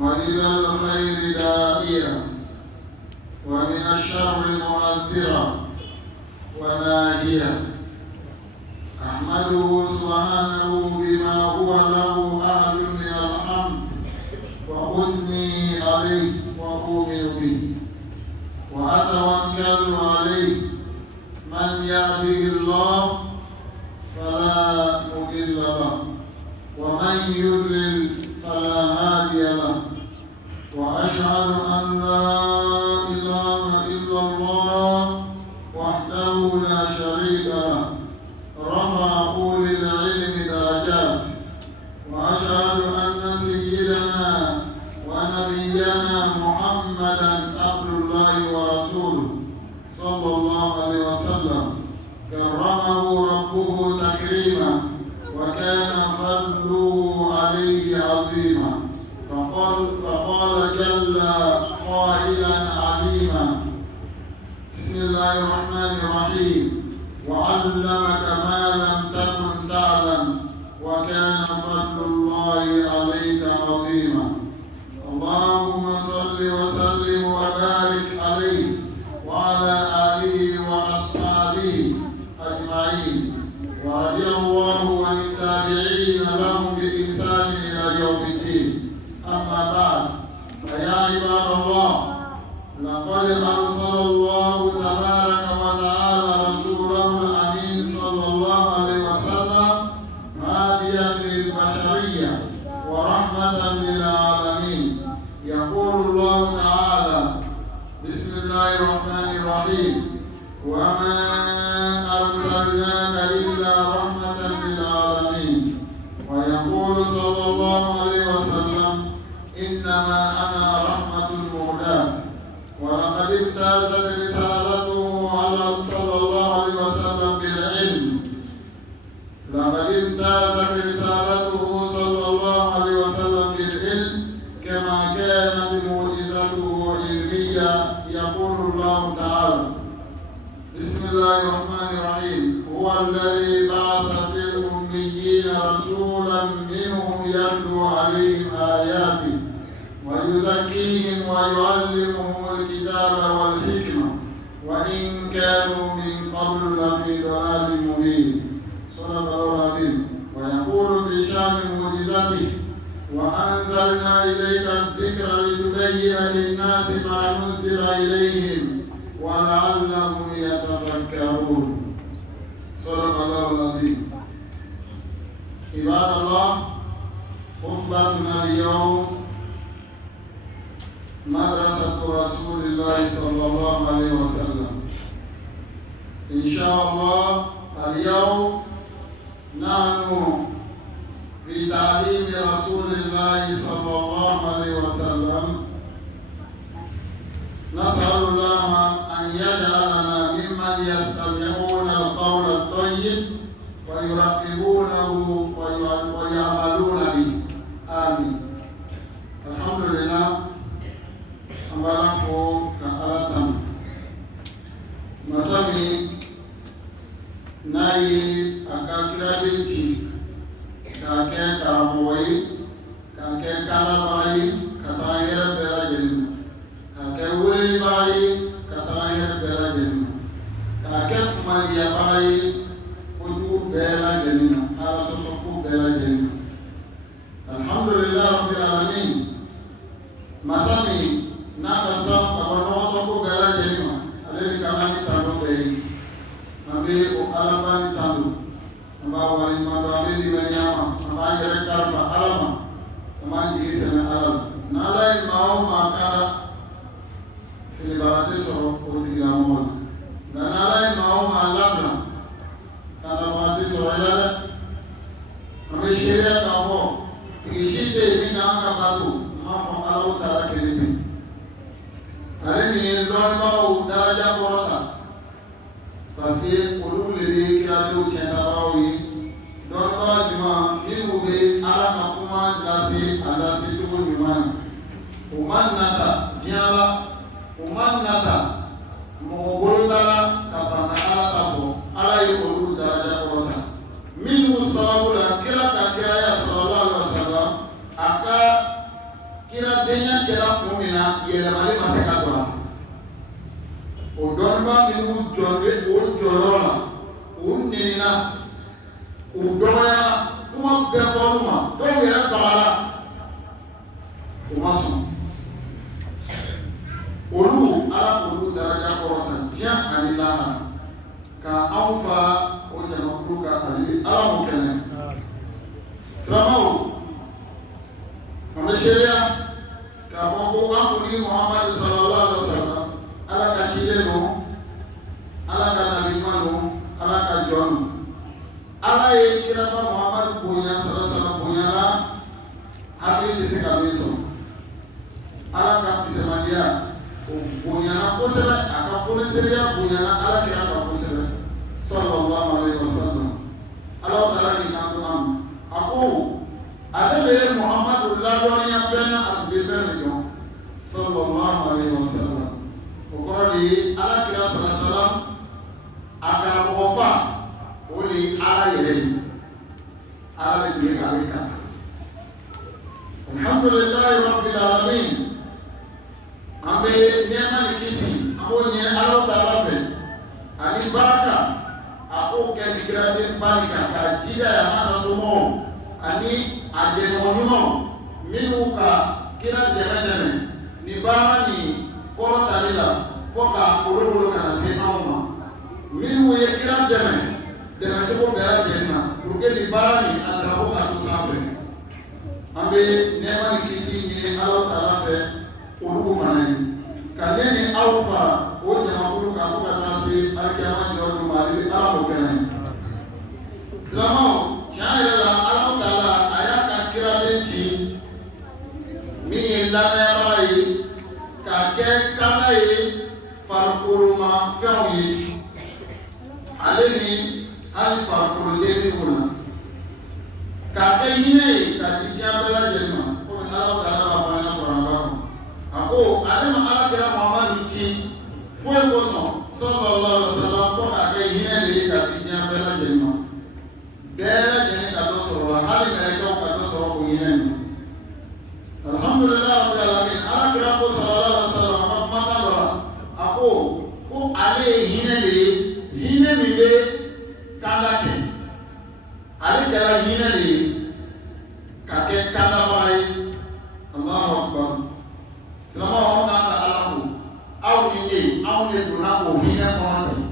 وإلى الخير داعيا ومن الشر معذرا وناهيا. أحمده سبحانه بما هو له أهل من الحمد وأثني عليه وأؤمن به وأتوكل عليه. من يهده الله فلا مضل له ومن يضلل فلا هادي له. وأشهد أن لا إله إلا الله وحده لا شريك له رفع أولي العلم درجات. وأشهد أن سيدنا ونبينا محمدا عبد الله ورسوله صلى الله عليه وسلم كرمه ربه تكريما وكان فضله عليه عظيما. فقال جل قائلا عليما: بسم الله الرحمن الرحيم: وعلمك ما لم تكن تعلم وكان فضل الله عليك عظيما. اللهم صل وسلم وبارك عليه وعلى آله وأصحابه أجمعين. ورضي الله عن التابعين لهم بإحسان إلى يوم الدين. أما بعد، فيا عباد الله، لقد أرسل الله تبارك وتعالى رسوله الأمين صلى الله عليه وسلم هاديا للبشرية ورحمة للعالمين. يقول الله تعالى: بسم الله الرحمن الرحيم: وما أرسلناك إلا رحمة للعالمين. ويقول صلى الله عليه وسلم: إنما أنا رحمة مهداة. ولقد امتازت رسالته صلى الله عليه وسلم بالعلم. لقد امتازت رسالته صلى الله عليه وسلم بالعلم كما كانت معجزته علمية. يقول الله تعالى: بسم الله الرحمن الرحيم: هو الذي بعث في الأميين رسولا منهم يتلو عليهم آياته ويزكيهم ويعلمهم الكتاب والحكمة وإن كانوا من قبل لفي ضلال مبين. صدق الله العظيم. ويقول في شأن معجزته: وأنزلنا إليك الذكر لتبين للناس ما نزل إليهم ولعلهم يتفكرون. صدق الله العظيم. عباد الله، خطبتنا اليوم مدرسة رسول الله صلى الله عليه وسلم. إن شاء الله اليوم نحن في تعليم رسول الله صلى الله عليه وسلم. نسأل الله أن يجعلنا ممن يستمعون القول الطيب ويراقبونه ويعملون به. آمين. الحمد لله. Ambalafo ka alatam masami nayi akakira dinti kake karamoyi kake kanabai katahira belajin kake wuri bai katahira belajin kake kumaliya bai kuju belajin ala sosoku belajin. Alhamdulillah rabbil alamin. Masami naka sam abono to ko bela jenima ale kamani tando be ambe o alabani tando amba wali mando ambe di banyama amba yere karfa alama amani gisena alal nalai mao makara filibate soro ko digamol nalai mao malabna kana wadi soro ilala ambe sheria ka ho kishite minga anga babu mafo alau tara kilipi. Ale ni lorbaw daraja borota parce que olu le kira do chendabaw yi lorbaw juma filu be ala ka kuma lase alase to juma uman nata jiala uman nata mo borotala ka bana ala ta fo ala yi olu daraja borota min musawu la kira ka kira ya sallallahu alaihi wasallam aka kira de kɛra kun min na yɛlɛmali ma se ka don a la o dɔnnibaa minnu jɔn bɛ o jɔyɔrɔ la o nenina o dɔgɔyara kuma bɛɛ fɔr'u ma dɔw yɛrɛ fagara o ma sɔn olu ala k'olu daraja kɔrɔta diɲɛ ani lahara ka anw fara o jamakulu ka ali ala m'o kɛnɛ silamɛw an bɛ seereya k'a fɔ ko an kuntigi muhamadu sallallahu alaihi wa sallam ala ka ciden don ala ka nabiɲuman don ala ka jɔn don ala ye kiraba muhamadu bonya sallallahu bonya la hakili tɛ se ka min sɔrɔ ala ka fisamaniya o bonyana kosɛbɛ a ka fonisereya bonyana ala kira kan kosɛbɛ sallallahu alaihi wa sallam ala taala k'i kan to an ma a ko ale de ye muhamadu ladɔnniya fɛn na a tun bɛ fɛn min dɔn sallallahu alaihi wa sallam o kɔrɔ de ye ala kira sallallahu a karamɔgɔ fa o de ye ala yɛrɛ ye ala de tun ye ale kan alhamdulilayi rabbil alamin an bɛ nɛɛma ni kisi an b'o ɲini ala taala fɛ ani baraka a k'o kɛ ni kiraden barika ka jida ya n'a ka somɔgɔw ani a jɛɲɔgɔn ɲumanw minnu ka kira dɛmɛ ni baara ni kɔrɔtali la fo ka kolokolo kana se anw ma minnu ye kira dɛmɛcogo bɛɛ lajɛlen na pour que ni baara ni a darabo ka to sanfɛ an bɛ nɛɛma ni kisi ɲini ala taala fɛ olu fana ye ka ne ni aw fara o jamakulu kan fo ka taa se alikiyama jɔyɔrɔ ma ala m'o kɛnɛ silamɛw tiɲɛ yɛrɛ la ala taala a y'a ka kiralen ci min ye danayaba ye k'a kɛ kana ye farikolomafɛnw ye ale ni hali farikolo tɛ min ko la k'a kɛ hinɛ ye k'a di diɲɛ bɛɛ lajɛlen ma komi ala taala b'a fɔ an ɲɛna kuranaba kɔnɔ a ko ale ma ala kira muhamadu ci foyi kosɔn sallallahu alaihi wa sallam fo k'a kɛ hinɛ de ye k'a di diɲɛ bɛɛ lajɛlen ma bɛɛ lajɛlen ka dɔ sɔrɔ la hali mɛlɛkɛw ka dɔ sɔrɔ o hinɛ in na alhamdulilayi rabbil alamin ala kira ko sallallahu alaihi wa sallam a ka kumakan dɔ la a ko ale ye hinɛ de ye hinɛ min bɛ kanda kɛ ale kɛra hinɛ de ye ka kɛ kandabaga ye Allahu akbar silamɛw anw kan ka ala fo aw ni ye anw de donna o hinɛ kɔnɔ ten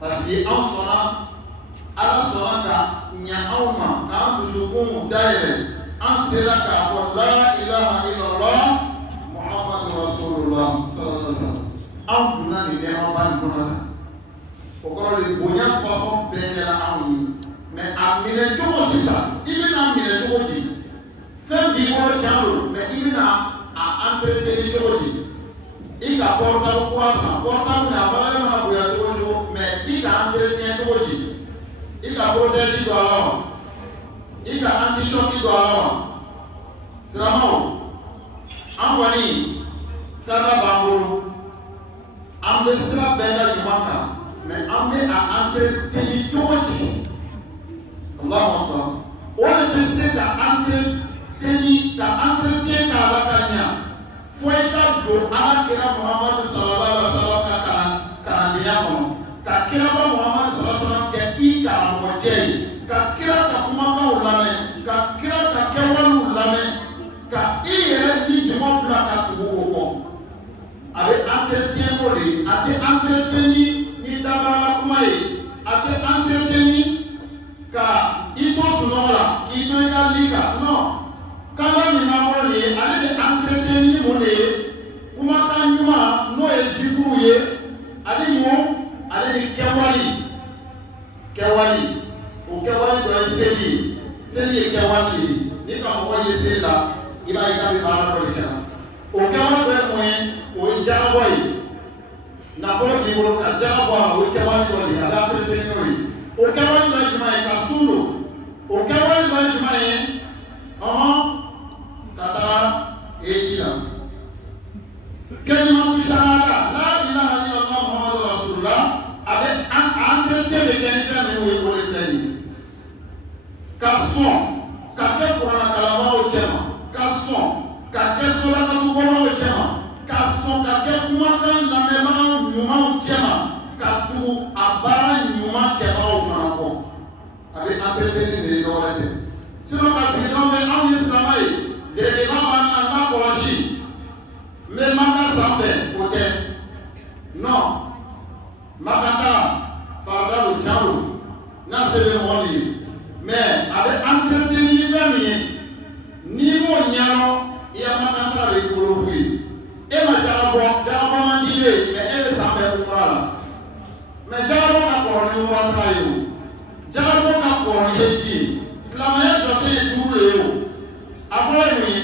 parce que anw sɔnna ala sɔnna ka ɲɛ anw ma k'an dusukun dayɛlɛ an sera k'a fɔ la ilaha illallah muhammadu rasulullah sallallahu alaihi wa sallam anw donna nin nɛɛmaba nin kɔnɔ ten o kɔrɔ de bonya fasɔn bɛɛ kɛra anw ye mais a minɛ cogo sisan i bɛna minɛ cogo di fɛn b'i bolo tiɲɛ don mais i bɛna a entretenir cogo di i ka portable kura san portable na a valeur mana bonya cogo cogo mais i ka entretien cogo di i ka protège don a la wa i ka anti-choc don a la wa silamɛw an kɔni kanda b'an bolo an bɛ sira bɛɛ la ɲuman kan mais an bɛ a entretenir cogo di Allahu akbar o de tɛ se ka entretien k'a la ka ɲa fo i ka don ala kira muhamadu sallallahu alaihi wa sallam ka kalandenya kɔnɔ ka kiraba muhamadu sallallahu alaihi wa sallam kɛ i karamɔgɔcɛ ye ka kira ka kumakanw lamɛn ka kira ka kɛwalew lamɛn ka i yɛrɛ ni dɛmɛ bila ka tugu o kɔ a bɛ entretien ko de ye a tɛ entretenir ni dabarala kuma ye a tɛ entretenir ka i to sunɔgɔ la k'i to i ka li kan non kala ɲuman kɔrɔ de ye ale bɛ entretenir ni mun de ye kumakan ɲuman n'o ye zikuru ye ale mun ale ni kɛwale o kɛwale dɔ ye seli ye kɛwale de ye ni ka mɔgɔ ye seli la i b'a ye k'a bɛ baara dɔ de kɛ la o kɛwale dɔ ye mun ye o ye jalabɔ ye nafolo b'i bolo ka jalabɔ a la o ye kɛwale dɔ de ye a bɛ entretenir n'o ye o kɛwale dɔ ye jumɛn ye ka sun don o kɛwale dɔ ye jumɛn ye ka taga eji la kalimatu shahada la ilaha illallah muhammadu rasulullah a bɛ entretien de kɛ ni fɛn min ye o de filɛ nin ye ka sɔn ka kɛ kuranakalabaw cɛ ma ka sɔn ka kɛ solankalubɔlaw cɛ sɔn ka kɛ kumakan lamɛnbaga ɲumanw cɛma ka tugu a baara ɲuman kɛbagaw fana kɔ a bɛ entretenu de ye dɔwɛrɛ tɛ sinon ka sigi dɔrɔn bɛ anw ye silamɛ ye dɛrɛkɛba b'an na an b'a kɔlɔsi n bɛ Maka san bɛɛ o tɛ non Maka ta farida don can don n'a se bɛ mɔgɔ min ye mais a bɛ entretenu ni fɛn min ye n'i m'o ɲɛdɔn i ya Maka ta bɛ k'i bolo fu ye e ma jalabɔ man di ye mais e bɛ san bɛɛ umra la mais jalabɔ ka kɔrɔ ni umra ta ye o jalabɔ ka kɔrɔ ni heji ye silamɛya jɔsen ye 5 de ye o a fɔlɔ ye mun ye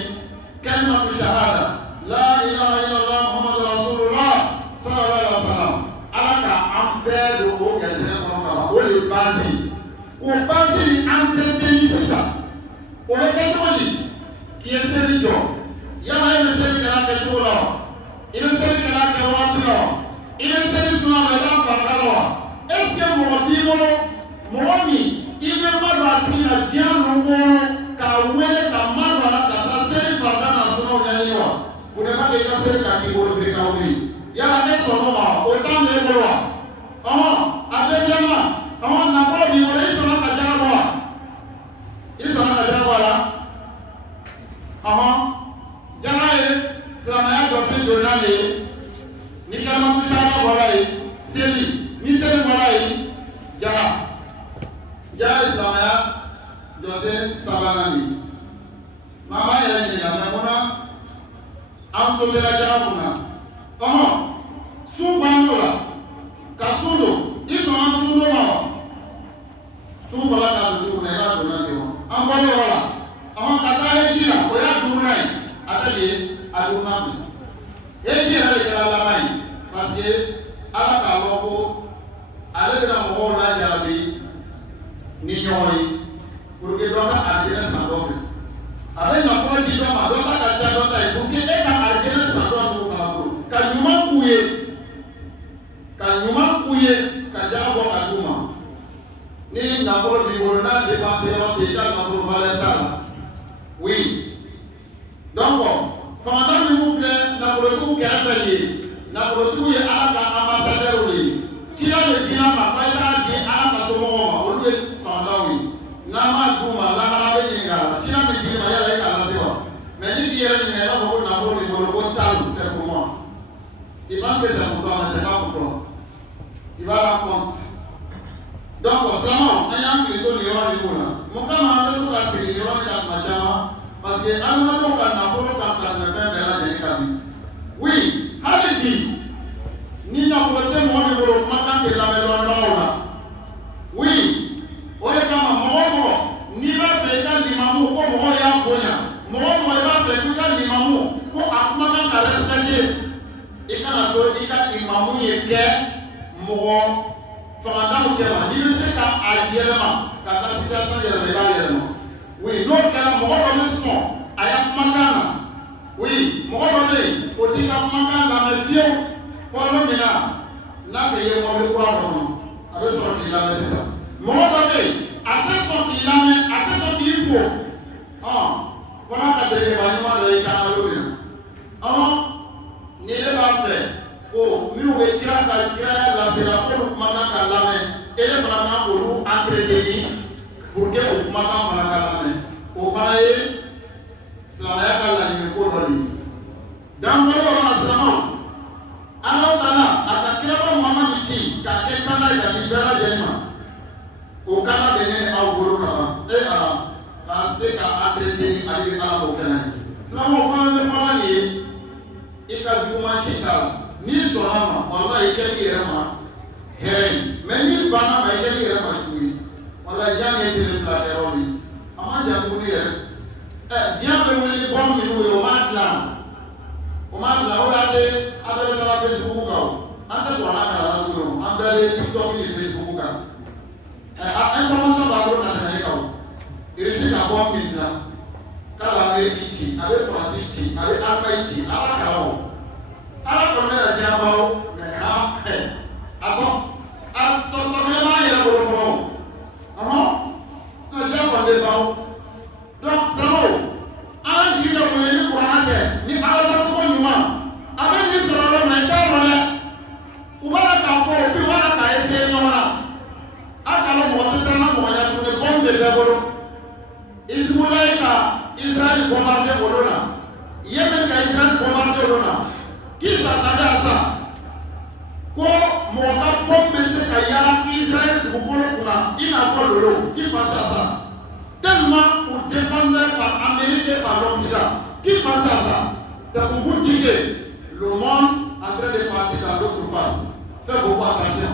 kalimatu shahada la ilaha illallah muhammadu rasulullah sallallahu alaihi wasallam ala ka an bɛɛ don o gɛrɛsɛgɛ kɔnɔ ka ban o de ye base k'o base ni entretenu sisan o bɛ kɛ cogo di k'i ye seli jɔ yala i bɛ seli kɛra kɛcogo la i bɛ seli kɛra kɛ waati la i bɛ seli suna la i b'a farida la wa est ce que mɔgɔ b'i bolo mɔgɔ min i bɛ ma don a tigi la diɲɛ lɔnkɔrɔ k'a wele ka ma don a la ka taa seli farida n'a sunaw ɲɛɲini wa o de ma kɛ i ka seli k'a k'i bolo birikaw de ye yala ne sɔnn'o ma o t'an b'e bolo wa a deuxièmement nafolo b'i bolo i sɔnna ka jalabɔ wa i sɔnna ka jalabɔ a la jama ye silamɛya jɔsen donna de ye ni kalimatu shahada bɔra ye seli ni seli bɔra ye jara ye silamɛya jɔsen 3nan de ye maa b'a yɛrɛ ɲininka mais munna an sotera jara kunna sun b'an la ka sun don i sɔnna sun don ma wa sun fɔra k'a don cogo min na i b'a donna ten wa an bɔra yɔrɔ la ka taa heji la o y'a 5nan ye ale de ye a 5nan bi heji yɛrɛ de kɛra laban ye parce que ala k'a lɔn ko ale bɛna mɔgɔw lajarabi ni ɲɔgɔn ye pour que dɔ ka alijinɛ san dɔ fɛ a bɛ nafolo di dɔ ma dɔ ta ka ca dɔ ta ye pour que e ka alijinɛ san dɔ ninnu fana bolo ka ɲuman k'u ye ka jaga bɔ ka d'u ma ni nafolo b'i bolo n'a dépense yɔrɔ tɛ i ka nafolo valeur t'a la oui donc fangatan minnu filɛ nafolotigiw kɛrɛfɛ de ye nafolotigiw ye ala ka ambassadeur de ye cila de dira ma ko i k'a di ala ka somɔgɔw ma olu ye fangatanw ye n'an m'a d'u ma lahara bɛ ɲininka a la cila min dira ma yala i k'a lase wa mais ni k'i yɛrɛ ɲininka i b'a fɔ ko nafolo b'i bolo ko tal c'est pour moi il pense que c'est pour toi mais c'est pas pour toi tu vas rendre compte donc silamɛw an y'an hakili to nin yɔrɔ ninnu na mun kama an bɛ to ka segin nin yɔrɔ nin kan tuma caman parce que adamadenw ka nafolo ka tɛmɛfɛn bɛɛ lajɛlen ka bi oui hali bi ni nafolo tɛ mɔgɔ min bolo kumakan tɛ lamɛn dɔnnibagaw la oui o de kama mɔgɔ n'i b'a fɛ i ka limamu ko mɔgɔw y'a bonya mɔgɔ i b'a fɛ i ka limamu ko a kumakan ka respecter i kana to i ka limamu ye kɛ mɔgɔ fangatanw cɛma n'i bɛ se ka a yɛlɛma ka ka situation yɛlɛma i b'a yɛlɛma oui n'o kɛra mɔgɔ dɔ bɛ sɔn a y'a kumakan na oui mɔgɔ dɔ bɛ yen o t'i ka kumakan lamɛn fiyewu fɔ don min na n'a bɛ ye mɔbili kura dɔ kɔnɔ a bɛ sɔrɔ k'i lamɛn sisan mɔgɔ dɔ bɛ yen a tɛ sɔn k'i lamɛn a tɛ sɔn k'i fo fɔ n'a ka dɛrɛkɛba ɲuman dɔ ye kan alo min na ni ne b'a fɛ ko minnu bɛ kiraya lasera k'olu kumakan ka lamɛn e ne fana kan k'olu entretenu pour que o kumakan fana ka lamɛn o fana ye silamɛya ka laɲini ko dɔ de ye danbɔli yɔrɔ la silamɛw Ala Taala a ka kiraba Muhamadu ci k'a kɛ kana ye ka di bɛɛ lajɛlen ma o kana bɛ ne aw bolo ka ban Ala k'a se ka entretenu ale bɛ Ala k'o kɛnɛ ye silamɛw fana bɛ fana de ye i ka juguman si t'a la n'i sɔnna ma walahi i kɛl'i yɛrɛ ma hɛrɛ ye mais n'i banna ma i kɛl'i yɛrɛ ma jugu ye walahi diɲɛ ye tile 2 kɛ yɔrɔ de ye a ma jan tuguni yɛrɛ diɲɛ bɛ wuli ni bɔn minnu ye o m'a dilan o y'a tɛ a bɛɛ bɛ taga Facebook kan o an tɛ kuranna kalan na tuguni o an bɛɛ bɛ TikTok ni Facebook kan information b'a bolo ka tɛmɛ ne kan o irisi ka bɔn min dilan k'a bɛ Amérique ci a bɛ Faransi ci a bɛ Allemagne ci Ala kalan o Ala kɔni bɛna diɲɛ baw mais a tɔ kelen b'a yɛrɛ bolo fɔlɔ o diɲɛ kɔni bɛ baw donc silamɛw an jigi da mun ye ni kuranna tɛ ni Ala ka mɔgɔ ɲuman a bɛ nin sɔrɔ Corona. Qui s'attendait à ça? Quand mon bon monsieur Kayara, Israël, il a fait le lot. Qui pensait à ça? Tellement pour défendre par l'Amérique et par l'Occident. Qui pensait à ça? C'est pour vous dire que le monde est en train de partir dans d'autres faces. Faites beaucoup attention.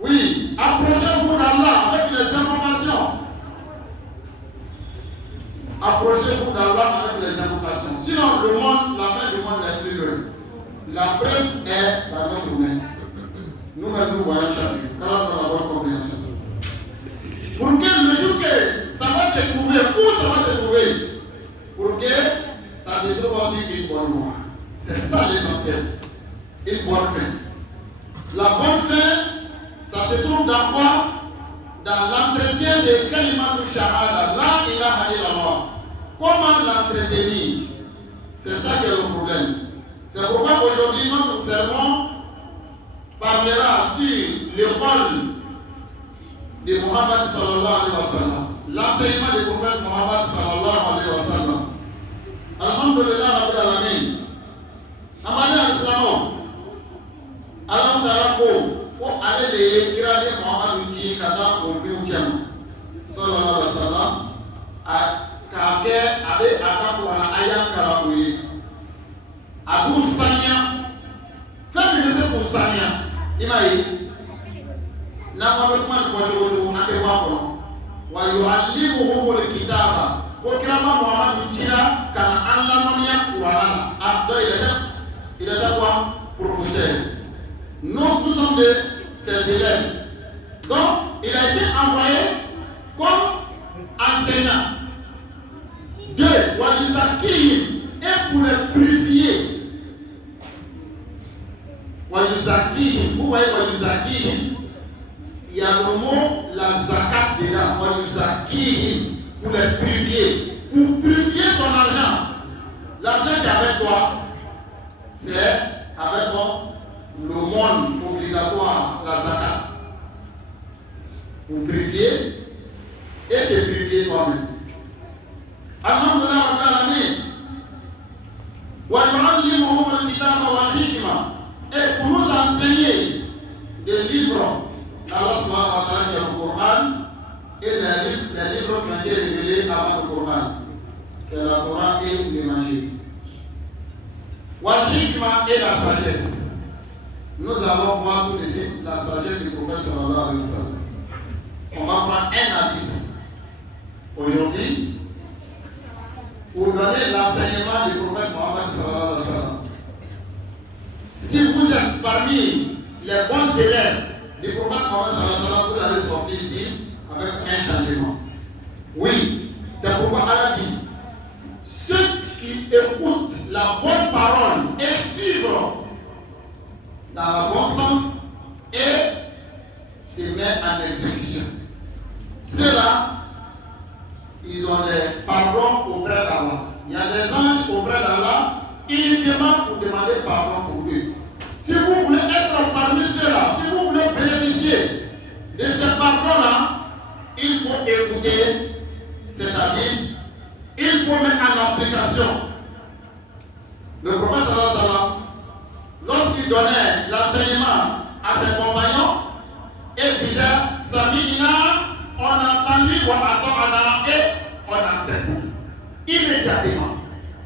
Oui, approchez-vous d'Allah avec les invocations. Approchez-vous d'Allah avec les invocations. Sinon, le monde, la fin du monde est plus loin. La preuve est dans notre main. Nous-mêmes, nous voyons chaque jour. Car on a la bonne compréhension. Pour que le jour que ça va te trouver, où ça va te trouver? Pour que ça te trouve aussi une bonne voie. C'est ça l'essentiel. Une bonne fin. La bonne fin, ça se trouve dans quoi? Dans l'entretien de Kalimatul Shahada, la ilaha illallah. Comment l'entretenir? C'est ça qui est le problème. C'est pourquoi aujourd'hui notre sermon parlera sur l'école de Muhammad sallallahu alayhi wa sallam, l'enseignement du prophète Muhammad sallallahu alayhi wa sallam. Alhamdulillah Rabbil Alamin. Amani al-Islamo. Alam tarako ko ale de kira de Muhammad ci kata ko fi ucem sallallahu alaihi wasallam a kake abe aka ko na ayan karabuyi abu sanya fa mi se ko sanya imai na ma be man ko jowo ake wa ko wa yuallimuhum alkitaba ko kira ma Muhammad cira kana Allah moniya Qur'an abdo il est quoi professeur. Nous sommes ses élèves. Donc, il a été envoyé comme enseignant. Deux, Walizakihim, et pour les purifier. Walizakihim, vous voyez Walizakihim, il y a le mot la zakat dedans. Walizakihim, pour les purifier. Pour purifier ton argent. L'argent qui est avec toi, c'est avec toi. Le monde obligatoire, la zakat, pour purifier et te purifier toi-même. Alhamdulillah Rabbil Alamin. Wa yu'allimuhum al-kitaba wal hikma. Et pour nous enseigner des livres d'Allah subhanahu wa ta'ala qui est le Coran et les livres qui ont été révélés avant le Coran, qui est la Torah et l'Évangile. Wal hikma et la sagesse. Nous allons voir tout de suite la sagesse du prophète sallallahu alayhi wa sallam. On va prendre un indice aujourd'hui pour donner l'enseignement du prophète Muhammad sallallahu alayhi wa sallam. Si vous êtes parmi les bons élèves du prophète Muhammad sallallahu alayhi wa sallam, vous allez sortir ici avec un changement. Oui, c'est pourquoi Allah dit ceux qui écoutent la bonne parole et suivent dans le bon sens et se mettent en exécution. Ceux-là, ils ont des pardons auprès d'Allah. Il y a des anges auprès d'Allah uniquement pour demander pardon pour eux. Si vous voulez être parmi ceux-là, si vous voulez bénéficier de ce pardon-là, il faut écouter cet hadith, il faut mettre en application. Le prophète sallallahu alayhi wa sallam, lorsqu'il donnait l'enseignement à ses compagnons, il disait Sami'na, on a entendu, on attend, et on accepte. Immédiatement.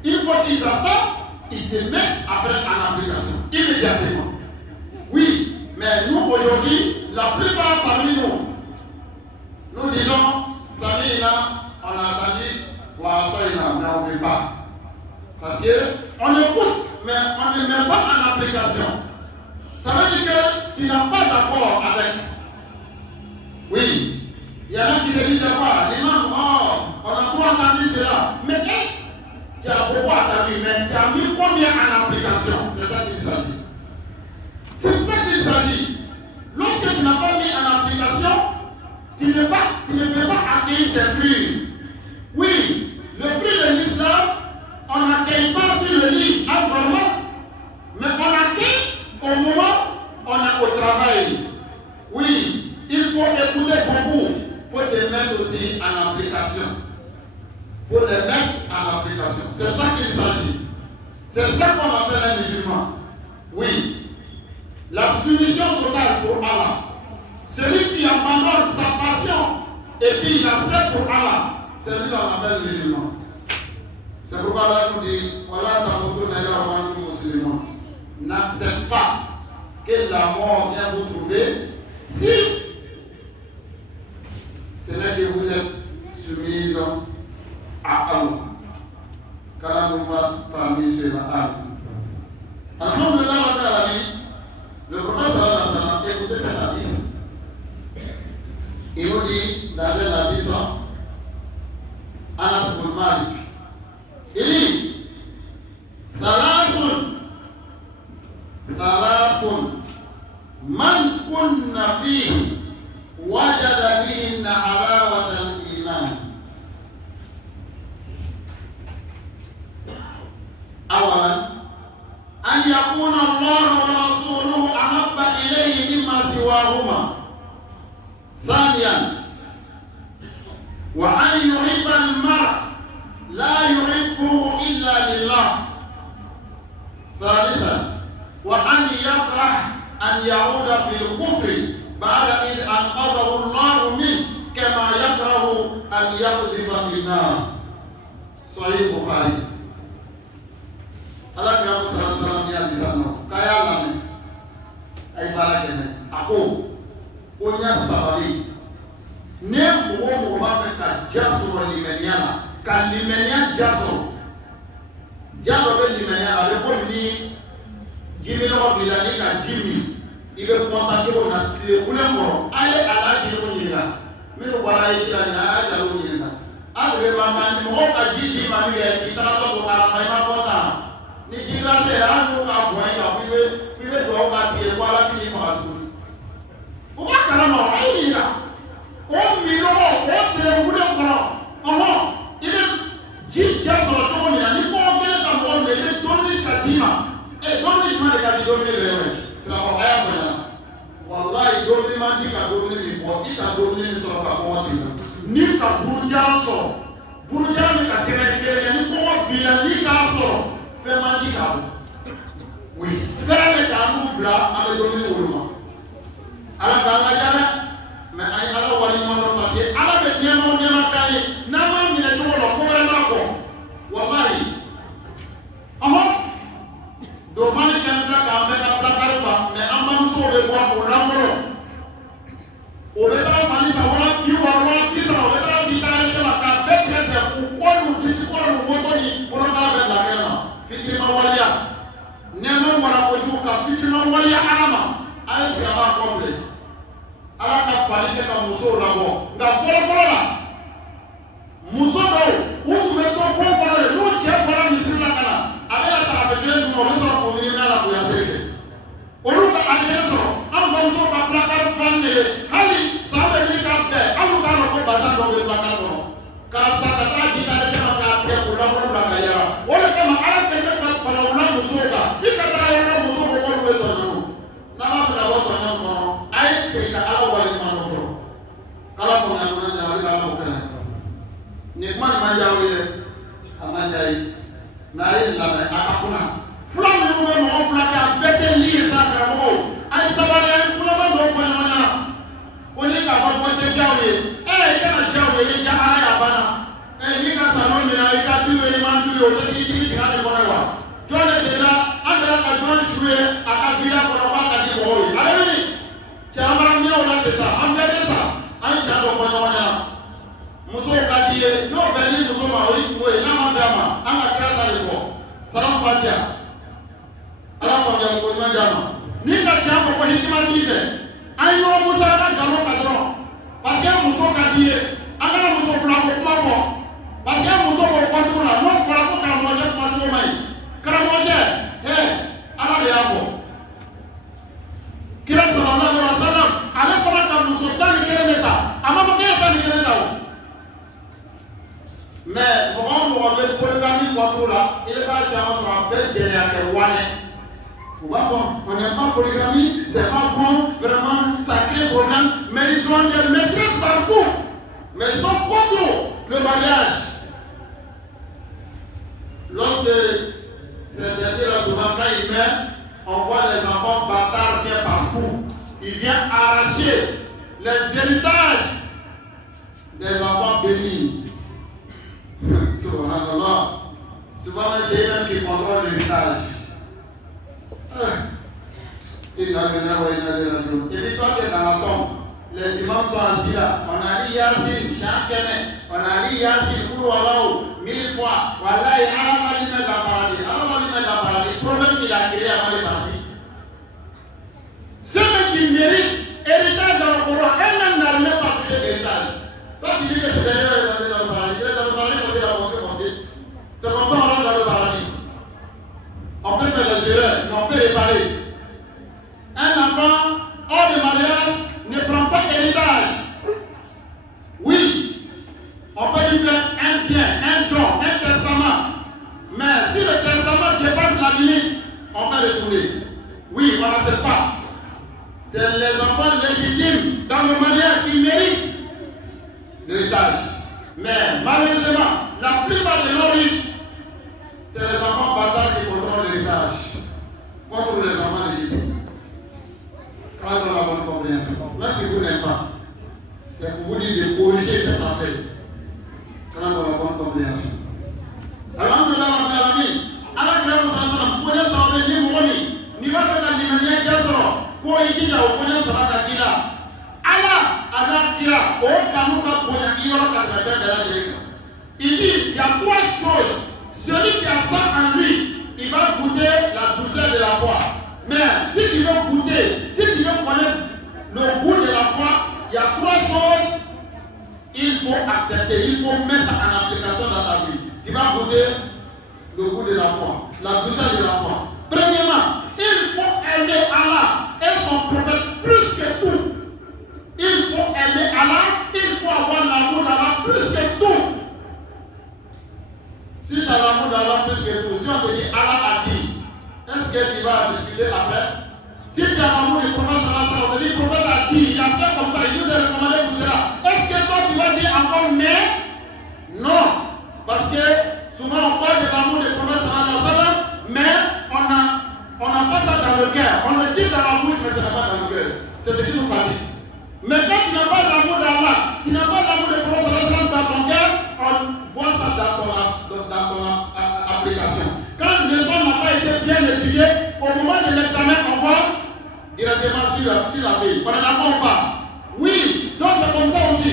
Une fois qu'ils attendent, ils se mettent après en application. Immédiatement. Oui, mais nous aujourd'hui, la plupart parmi nous, nous disons Sami'na, on a entendu, mais on ne veut pas. Parce qu'on écoute, mais on ne met pas en application. Ça veut dire que tu n'as pas d'accord avec. Oui, il y en a qui se disent d'abord, l'imam, on a trop entendu cela. Mais tu as beaucoup entendu, mais tu as mis combien en application? C'est ça qu'il s'agit. C'est ça qu'il s'agit. Lorsque tu n'as pas mis en application, tu ne peux pas accueillir ces fruits. Oui, le fruit de l'islam, on n'accueille pas sur le lit en dormant, mais on accueille au moment où on est au travail. Oui, il faut écouter beaucoup, il faut les mettre aussi en application. Il faut les mettre en application. C'est ça qu'il s'agit. C'est ça qu'on appelle un musulman. Oui. La soumission totale pour Allah. Celui qui abandonne sa passion et puis il accepte pour Allah, c'est lui qu'on appelle musulman. C'est pourquoi Allah nous dit, voilà ta photo musulman. N'accepte pas que la mort vient vous trouver si ce n'est que vous êtes soumise à Allah. Qu'Allah nous fasse parmi ceux-là. Alhamdulillah, le prophète sallallahu alayhi wa sallam, écoutez cet hadith. Il nous dit dans un hadith, Anas bin Malik, il dit Salasun man kunna fihi wajada bihinna halawata al-iman. أولا أن يكون الله ورسوله أحب إليه مما سواهما. ثانيا وأن يحب المرء لا يحبه إلا لله. ثالثا وأن يكره أن يعود في الكفر بعد إذ أنقذه الله منه كما يكره أن يقذف في النار. صحيح البخاري. Allah kira sallallahu alaihi wasallam ya di sana. Kaya lami. Ay barakene. Ako onya sabali. Ne mo ma fe ka jaso limeniana. Ka limenia jaso. Jalo be limeniana be ko ni jibi no bilani ka jimi. Ibe ponta to na tile kulembo. Ay ala di ko nyina. Me no bara yi la na ay jalo nyina. Albe mama ni mo ka jidi ma mi e kitara to ka fa ma kota. Ni jira se anu ka boy ka fiwe do ka ti e kwala ki fa du o ba kala ma ai ya o mi no o te wule ko oho ile ji ja so to ni na ni ko gele ka mo le do ni kadima e do ni ma de ka do ni le we sira ko aya ko ya wallahi do ni ma di ka do ni mi ko ti ka do ni so ka ko ti ni ka buruja so buruja ni ka sere kele ni ko bi la ni ka so fais mandicable. Oui, faire les canaux blancs avec dominer au loin. Alors, dans la gare, mais alors, on va y manger parce que, alors, le bien, on vient à cailler, n'a pas mis les choses au gouvernement. Wallahi. Domani qu'un flac à mettre à placar, mais en même temps, on le voit au l'amour. On le voit, on dit ça, on l'a dit, on l'a dit, on l'a dit, on l'a dit, pourquoi nous discutons le moto pour la guerre? Fitrima walia neno wala kojuka fitrima walia alama ale se aba complex ala ka falite ka muso labo nga folo la muso do u me to ko ko le no che ko la misri la kala ale la ta be kele no so ko ni na la ko ya seke olu ka ale so an ba so ba la ka fanne hali sa be ni ka be alu ka ko bazan do be la ka no ka sa ka ta ji ka le ka ka ko la ko la ka ya wala ka ma ala ke ka pa la una muso ka ikata ya na muso ko ko le to no na ma la wo to no ai se ka ala wala ma no fro kala ko na na ya la ko kana ni ma ma ya wi amanya yi na yi la na akuna fula ni mo mo fula ka bete li sa ka mo ai sabale ai kula ma do fa na na ko ni ka fa ko te jawe kana jawe ye ja aya bana ni ka salon ni na ka duwe ni man duwe o te ni ni ha ni ko wa jole de la andra ka don shuwe aka vila ko na ka di ko yi ai chama ni o na te sa ambe de sa an cha do ko na muso ka di e no be ni muso ma o yi ko e na ma dama an ka kira ta ko salam fatia ala ko ya ko ma dama ni ka cha ko hikima ti fe ai no musa na galo ka dro parce que muso ka di e aka muso fula ko kuma ko parce que muso ko ko la no fula ko ka mo je ko to mai kara mo je ala de yafo kira sallallahu alaihi wasallam ala ko ka muso tan kilometer ama ko ke tan kilometer mais vraiment on va polygamie contre là il va jamais sur un bel général que wane on va voir on n'aime pas polygamie c'est pas bon vraiment ça crée problème mais ils ont des maîtrises partout mais ils sont contre le mariage lorsque ces derniers là il meurt, on voit les enfants bâtards viennent partout. Ils viennent arracher les héritages des enfants bénis. Subhanallah. Souvent, c'est eux-mêmes qui contrôlent l'héritage. Et puis toi qui es dans la tombe, les imams sont assis là. On a dit Yassine, Shankene, on a dit Yassine, Kouloualao, 1000 fois. Voilà, et Allah va lui mettre la paradis. Allah va lui mettre la paradis. Le problème qu'il a créé avant de partir. Ceux qui méritent héritage dans le Coran, elles-mêmes n'arrivent même pas à toucher l'héritage. Toi tu dis que ce dernier est dans le paradis. Il est dans le paradis parce qu'il a pensé. C'est comme ça qu'on rentre dans le paradis. On peut faire des erreurs, mais on peut réparer. Un enfant hors de mariage ne prend pas héritage. Oui, on peut lui faire un bien, un don, un testament. Mais si le testament dépasse la limite, on fait retourner. Oui, on n'accepte pas. C'est les enfants légitimes dans le mariage qui méritent l'héritage. Mais malheureusement, la plupart des non-riches, c'est les enfants bâtards qui contrôlent l'héritage contre les enfants légitimes. Quand on a la bonne compréhension. Même si vous n'aimez pas, c'est pour vous dire de corriger cette affaire. Quand on a la bonne compréhension. Alors, nous l'avons fait à l'ami. Alors, nous l'avons fait à l'ami. Pour nous, ça va venir pour nous. Nous allons faire la lumière qui est sur nous. Pour nous, qui est au point, ça va être là. Allah, Allah, qui a au Kanouka, pour nous, il y aura qu'à faire de la vérité. Il dit, il y a 3 choses. Celui qui a ça en lui, il va goûter la douceur de la foi. Mais si tu veux goûter, si tu veux connaître le goût de la foi, il y a 3 choses qu'il faut accepter. Il faut mettre ça en application dans ta vie. Tu vas goûter le goût de la foi, la douceur de la foi. Premièrement, il faut aimer Allah et son prophète plus que tout. Il faut aimer Allah, il faut avoir l'amour d'Allah plus que tout. Si tu as l'amour d'Allah plus que tout, si on te dit Allah a dit, est-ce que tu vas discuter après? Si tu as l'amour du prophète, on te dit le prophète a dit, il a fait comme ça, il nous a recommandé pour cela. Est-ce que toi tu vas dire encore mais? Non. Parce que souvent on parle de l'amour du prophète, mais on n'a pas ça dans le cœur. On le dit dans la bouche, mais ce n'est pas dans le cœur. C'est ce qui nous fatigue. Mais quand tu n'as pas l'amour d'Allah, tu n'as pas l'amour du prophète dans ton cœur, on voit ça dans ton application. Quand le leçon n'a pas été bien étudié, au moment de l'examen, on voit directement sur la fille. On n'en a pas. Oui, donc c'est comme ça aussi.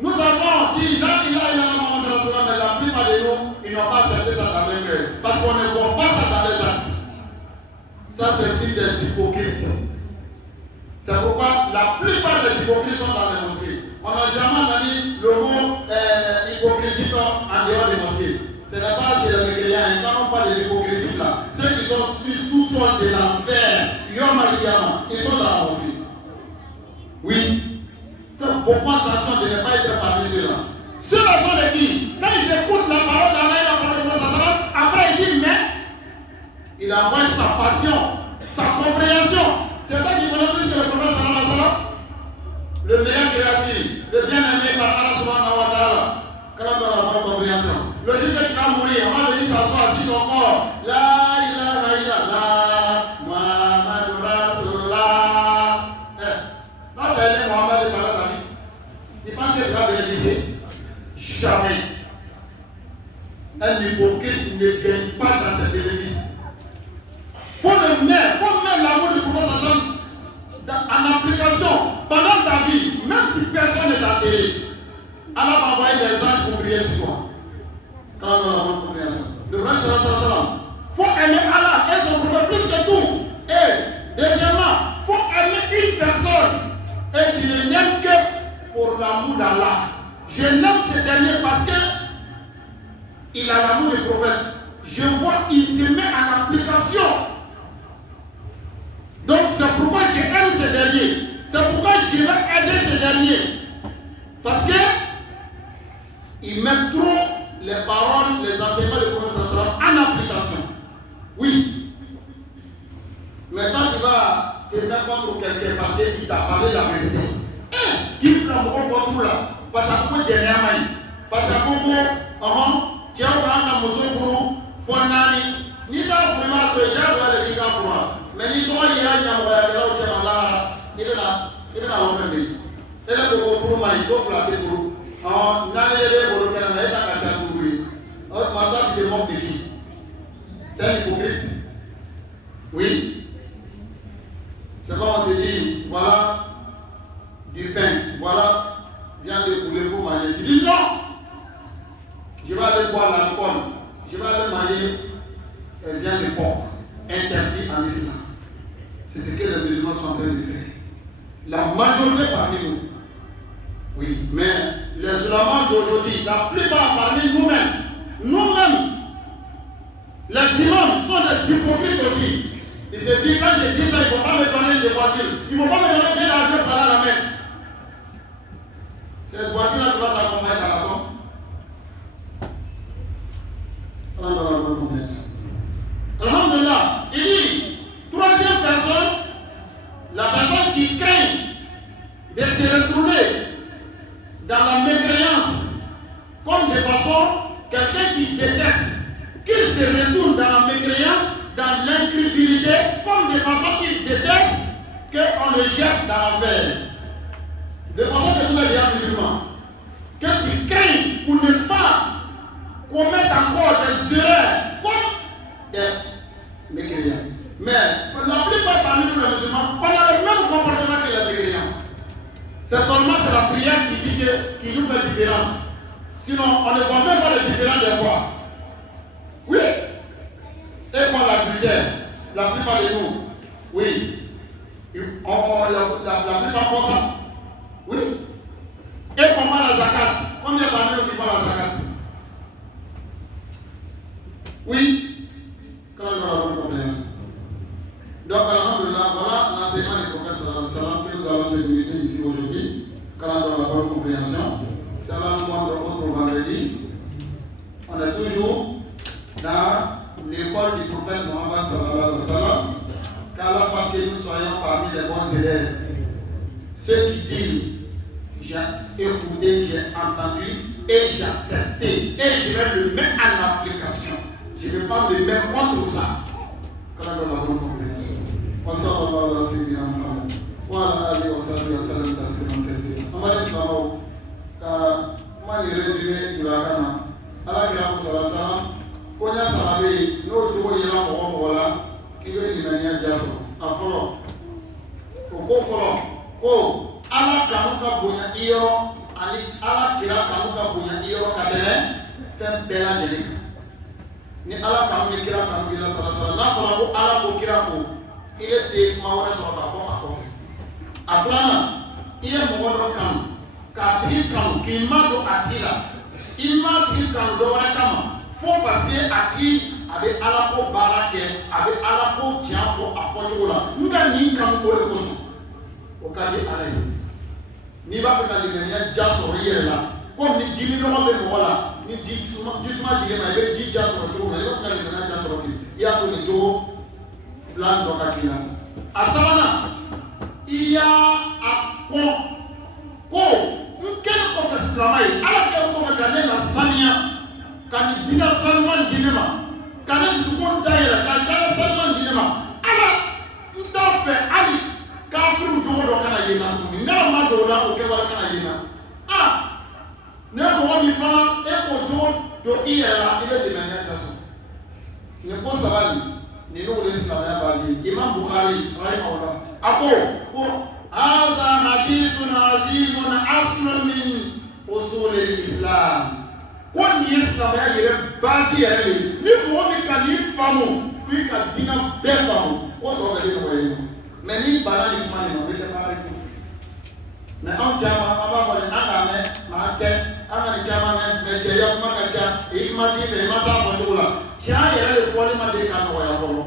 Nous avons dit, là, mais la plupart de nous, ils n'ont pas accepté ça dans le cœur. Parce qu'on ne voit pas ça dans les actes. Ça, c'est signe des hypocrites. C'est pourquoi la plupart des hypocrites sont dans les mosquées. On n'a jamais entendu le mot hypocrisie en dehors des mosquées. Ce n'est pas chez les mécréants. Quand on parle de l'hypocrisie là, ceux qui sont sous-sol de l'enfer, Yom Al-Kiyama, ils sont dans la mosquée. Oui. Faites beaucoup attention de ne pas être parmi ceux-là. Ceux-là sont les qui, quand ils écoutent la parole d'Allah et la parole de Moussa, après ils disent mais il envoie sa passion, sa compréhension. C'est toi qui connais plus que le prophète sallallahu alayhi wa sallam. Le meilleur créatif, le bien-aimé par Allah subhanahu wa ta'ala. Quand on a la bonne compréhension. Le jour que tu vas mourir, on va venir s'asseoir assis ton corps. La ilaha illallah, Muhammadur Rasulullah. Toi tu as aimé Mohamed pendant ta vie. Tu penses que tu vas bénéficier? Jamais. Un hypocrite ne gagne pas dans ses bénéfices. Faut mettre l'amour du prophète en application pendant ta vie, même si personne n'est atterré. Allah va envoyer des anges pour prier sur toi. Quand on a la bonne compréhension. Le prophète sallallahu alayhi wa sallam. Faut aimer Allah et son prophète plus que tout. Et deuxièmement, faut aimer une personne et tu ne l'aimes que pour l'amour d'Allah. Je l'aime ce dernier parce que il a l'amour du prophète. Je vois qu'il se met en application. Donc c'est pourquoi j'aime ce dernier. C'est pourquoi je vais aider ce dernier. Parce que il met trop les paroles, les enseignements du prophète en application. Oui. Mais quand tu vas te mettre contre quelqu'un parce qu'il t'a parlé la vérité, qui prend mon contre là, parce que tu es un parce que tu es un mozo fou, fonani, ni ta vraiment que j'ai Oui. C'est comme on te dit, voilà du pain, voilà, viens de poulet pour manger. Tu dis non, je vais aller boire l'alcool, je vais aller manger viande de porc, interdit en islam. C'est ce que les musulmans sont en train de faire. La majorité parmi nous. Oui, mais les ulémas d'aujourd'hui, la plupart parmi nous-mêmes, les imams sont des hypocrites aussi. Ils se disent, quand je dis ça, il ne faut pas me donner de voiture. Il ne faut pas me donner bien d'argent pour aller à la mer. Cette voiture-là, tu vas t'accompagner dans la tombe. Alhamdulillah, il dit, troisième personne, la personne qui craint de se retrouver dans la mécréance, comme de façon, quelqu'un qui déteste, qu'il se retourne dans la mécréance, dans l'incrédulité, comme de façon qu'il déteste, qu'on le jette dans l'enfer. De façon que vous êtes musulman, que tu crains pour ne pas commettre encore des erreurs comme des mécréants. Mais pour la plupart parmi nous les musulmans, on a le même comportement que les mécréants. C'est seulement la prière qui dit qui nous fait différence. Sinon, on ne voit même pas la différence des fois. Oui. Et pour l'adultère, la plupart de nous, oui. La plupart font ça. Oui. Et comment la zakat? Combien parmi nous qui font la zakat? Oui. Quand on a la bonne compréhension. Donc, alhamdulillah, voilà l'enseignement du prophète sallallahu alayhi wa sallam que nous allons se ici aujourd'hui. Quand on a la bonne compréhension. C'est là le autre vendredi. On est toujours dans l'école du prophète Mohammed sallallahu alayhi wa sallam. Car là, parce que nous soyons parmi les bons élèves. Ceux qui disent, j'ai écouté, j'ai entendu et j'ai accepté et je vais le mettre en application. Je ne vais pas le mettre contre ça. Quand on a la bonne compréhension. وصلى الله على سيدنا محمد وعلى اله وصحبه وسلم تسليما كثيرا. Amadi Islamao, ka mani résumé du la kana. Ala kira musala salam. Konya sahabe no jogo yela mo wala kibe ni nanya jaso. Afolo. Ko folo ko ala kanu ka bonya iyo ali ala kira kanu ka bonya iyo ka tele fem bela jeli. Ni ala kanu ni kira kanu bila sala na fala ko ala ko kira ko il est des mauvais sur la forme à coffre. À Flana, il y a un moment quand Catherine Kano, qui m'a donné Atila, il m'a pris Kano d'Ora Kama, faut parce que Atila avait à la peau baraque, avait à la peau tiafo à Fotola, nous gagnons Kano pour le coussin. Au cas de Alain. Ni va faire la libération, Jasso là. Comme ni Jimmy Noah de Mola, ni Jisma Dilema, il y a Jasso, il va faire la libération Jasso. Il y a un niveau. Lan do kakila asabana iya akko ko nkel ko islamai ala ke ko makane na sania kan dina salman dinema kan sukon daira kan salman dinema ala ntafe ali kafiru jogo do kana yena ngala ma do na o ke wala kana yena ne ko mi fa e ko jogo do iya ile de manya taso ne ko sabali ni no le islam ya bazi imam bukhari rahimahullah ako ko hadha hadithun azimun aslun min usul al-islam ko ni islam ya yere bazi ya le ni mo mi kan ni famu bi ka dina be famu ko to be ni wayo mais ni bala ni mani no be ka fara ko mais on jama aba ko ni aka me ma ke aka ni jama me je ya ma ka cha ikma ti be ma sa ko to la cha yɛrɛ de fɔli ma deli ka nɔgɔya fɔlɔ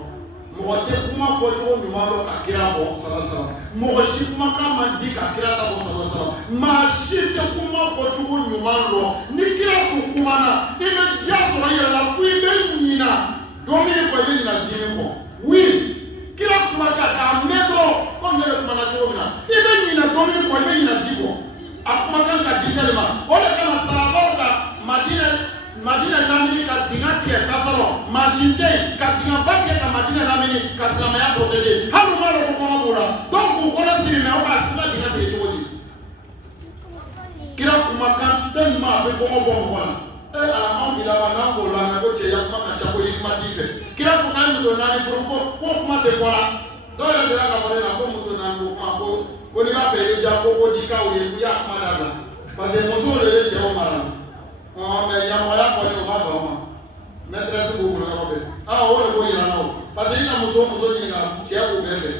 mɔgɔ tɛ kuma fɔ cogo ɲuman dɔ ka kira bɔ salasala mɔgɔ si kumakan man di ka kira ta bɔ salasala maa si tɛ kuma fɔ cogo ɲuman dɔ ni kira kun kumana i bɛ diya sɔrɔ i yɛrɛ la fo i bɛ ɲina domini kɔ i bɛ ɲina jimi kɔ oui kira kumakan k'a mɛn dɔrɔn komi ne bɛ kumana cogo min na i bɛ ɲina domini kɔ i bɛ ɲina ji kɔ a kumakan ka di ne de ma o de kama sarabaw ka Madina lamini ka dinga tigɛ ka sɔrɔ machine tɛ ka dinga ba tigɛ ka Madina lamini ka silamɛya protéger hali u b'a dɔn ko kɔngɔ b'u la donc k'u kɔnɔ siri mais u ka dinga sigi cogo di kira kumakan tellement a bɛ kɔngɔ bɔ mɔgɔ la ala anw bi laban n'an k'o lamɛn ko cɛya kuma ka ca ko hikima t'i fɛ kira ko kan muso naani furu ko kuma tɛ fɔ la dɔw yɛrɛ dela ka fɔ ne la ko muso naani ko kuma ko n'i b'a fɛ i bɛ diya ko di k'aw ye k'u y'a kuma dabila parce que musow de bɛ cɛw mara la mais ɲamɔgɔya kɔni o ma ban o ma maîtresse b'u bolo yɔrɔ bɛɛ o de b'o yira n na o parce que i ka muso ɲininka cɛ b'u bɛɛ fɛ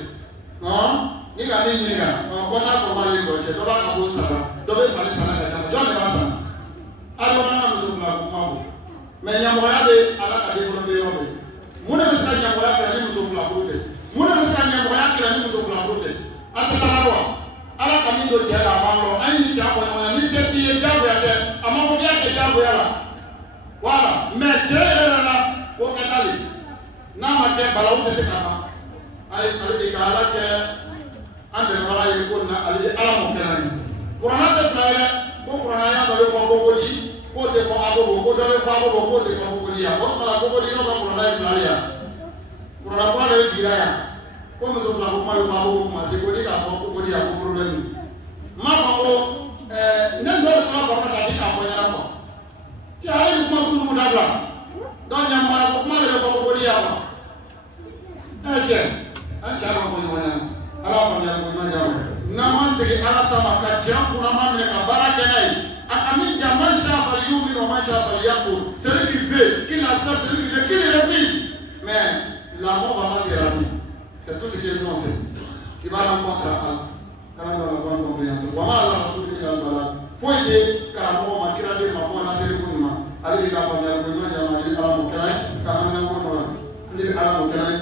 ni ka min ɲininka kɔnta kɔrɔbalen dɔ cɛ dɔ b'a ka bɔ sara dɔ bɛ fali sana ka taa jɔn de b'a sana hali o mana muso fila kuma fɔ mais ɲamɔgɔya bɛ ala ka développé yɔrɔ bɛɛ mun de bɛ se ka ɲamɔgɔya kɛlɛ ni muso fila furu tɛ mun de bɛ se ka ɲamɔgɔya kɛlɛ ni muso fila furu tɛ an tɛ sabali wa ala ka min don cɛ la a b'an lɔ an ye cɛ fɔ ɲɔgɔn na ni se t'i ye diyagoya tɛ a ma fɔ k'i y'a kɛ diyagoya la voilà mais cɛ yɛrɛ la o kɛ tali n'a ma kɛ balawu tɛ se ka ban ale de ka ala kɛ an dɛmɛbaga ye ko na ale de ala m'o kɛra ye kuranna tɛ fila ye dɛ ko kuranna dɔ bɛ fɔ koko di k'o tɛ fɔ agogo ko dɔ bɛ fɔ agogo k'o tɛ fɔ koko di yan o tuma koko di n'o ka kuranna ye fila ye yan kuranna kura de bɛ jigira yan ko muso fila ko kuma bɛ fɔ agogo kuma se ko ni k'a fɔ koko di yan ko problème n m'a fɔ ko ne dɔ de kɔnɔ kɔrɔ ka di k'a fɔ ɲɛna quoi cɛ a ye nin kuma sugu ninnu dabila donc ɲamɔgɔya ko kuma de bɛ fɔ koko di yan quoi cɛ an cɛ ma fɔ ɲɔgɔn ɲɛna ala b'a faamuya ko ɲuman diya ma n'an ma segin ala ta ma ka cɛ kunnama minɛ ka baara kɛ n'a ye a ka min diya man siya fali y'u min o man siya fali y'a fo celui qui veut qui l'accepte celui qui veut qui le refuse mais l'amour va pas déraper c'est tout ce qui est financé qui va rencontrer Allah kana dɔ la bonne compréhension wa ma ala rasuli ila bala foyi tɛ karamɔgɔ ma kira den ma fɔ ka na seli ko ɲuman ale de k'a faamuya ko ɲuman diya ma ale bɛ ala m'o kɛra ye ka hamina ko nɔgɔya ale bɛ ala m'o kɛra ye